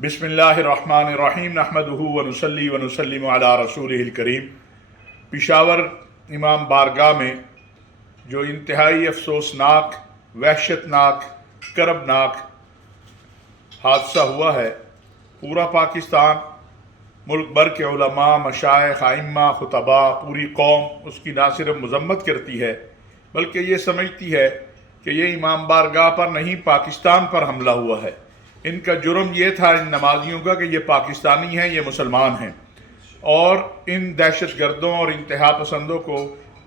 بسم اللہ الرحمن الرحیم نحمدہ ونصلی ونسلم علی رسولہ الکریم۔ پشاور امام بارگاہ میں جو انتہائی افسوسناک، وحشتناک، کربناک حادثہ ہوا ہے، پورا پاکستان، ملک بھر کے علماء، مشائخ، ائمہ، خطباء، پوری قوم اس کی نہ صرف مذمت کرتی ہے بلکہ یہ سمجھتی ہے کہ یہ امام بارگاہ پر نہیں، پاکستان پر حملہ ہوا ہے۔ ان کا جرم یہ تھا ان نمازیوں کا کہ یہ پاکستانی ہیں، یہ مسلمان ہیں، اور ان دہشت گردوں اور انتہا پسندوں کو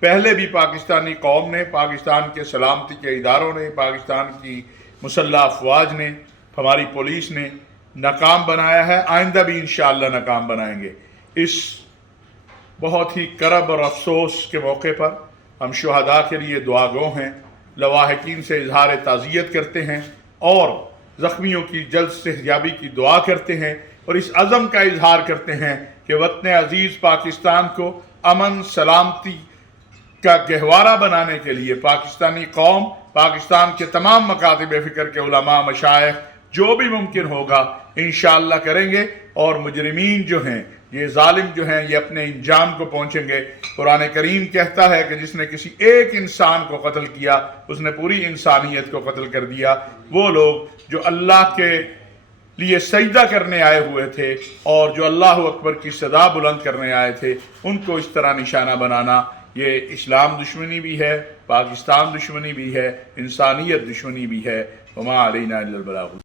پہلے بھی پاکستانی قوم نے، پاکستان کے سلامتی کے اداروں نے، پاکستان کی مسلح افواج نے، ہماری پولیس نے ناکام بنایا ہے، آئندہ بھی انشاءاللہ ناکام بنائیں گے۔ اس بہت ہی کرب اور افسوس کے موقع پر ہم شہداء کے لیے دعا گو ہیں، لواحقین سے اظہار تعزیت کرتے ہیں اور زخمیوں کی جلد صحتیابی کی دعا کرتے ہیں، اور اس عزم کا اظہار کرتے ہیں کہ وطن عزیز پاکستان کو امن سلامتی کا گہوارہ بنانے کے لیے پاکستانی قوم، پاکستان کے تمام مکاتب فکر کے علماء، مشائخ جو بھی ممکن ہوگا انشاءاللہ کریں گے، اور مجرمین جو ہیں، یہ ظالم جو ہیں، یہ اپنے انجام کو پہنچیں گے۔ قرآن کریم کہتا ہے کہ جس نے کسی ایک انسان کو قتل کیا اس نے پوری انسانیت کو قتل کر دیا۔ وہ لوگ جو اللہ کے لیے سجدہ کرنے آئے ہوئے تھے اور جو اللہ اکبر کی صدا بلند کرنے آئے تھے، ان کو اس طرح نشانہ بنانا، یہ اسلام دشمنی بھی ہے، پاکستان دشمنی بھی ہے، انسانیت دشمنی بھی ہے۔ وما علینا الا البلاغ۔